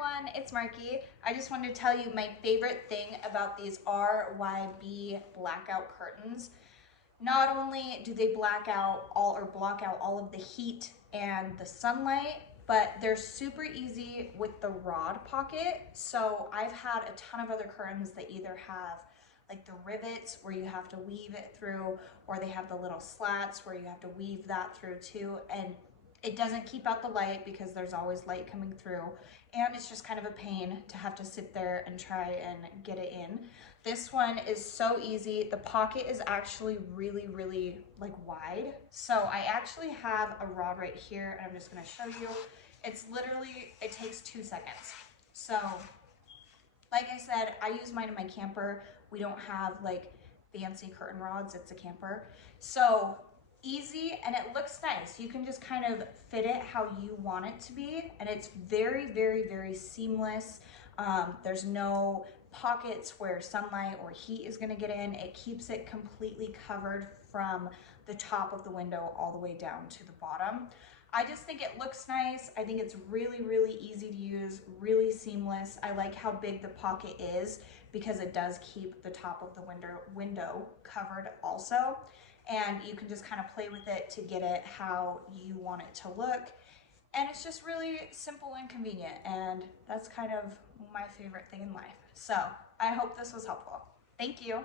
everyone, it's Marky. I just wanted to tell you my favorite thing about these RYB blackout curtains. Not only do they block out all of the heat and the sunlight, but they're super easy with the rod pocket. So I've had a ton of other curtains that either have like the rivets where you have to weave it through, or they have the little slats where you have to weave that through too. And it doesn't keep out the light because there's always light coming through, and it's just kind of a pain to have to sit there and try and get it in. This one is so easy. The pocket is actually really like wide. So I actually have a rod right here, and I'm just gonna show you. It's literally, it takes 2 seconds. So like I said, I use mine in my camper. We don't have like fancy curtain rods, it's a camper. So easy, and it looks nice. You can just kind of fit it how you want it to be, and it's very seamless. There's no pockets where sunlight or heat is going to get in. It keeps it completely covered from the top of the window all the way down to the bottom. I just think it looks nice. I think it's really easy to use, really seamless. I like how big the pocket is because it does keep the top of the window covered also. And you can just kind of play with it to get it how you want it to look. And it's just really simple and convenient. And that's kind of my favorite thing in life. So I hope this was helpful. Thank you.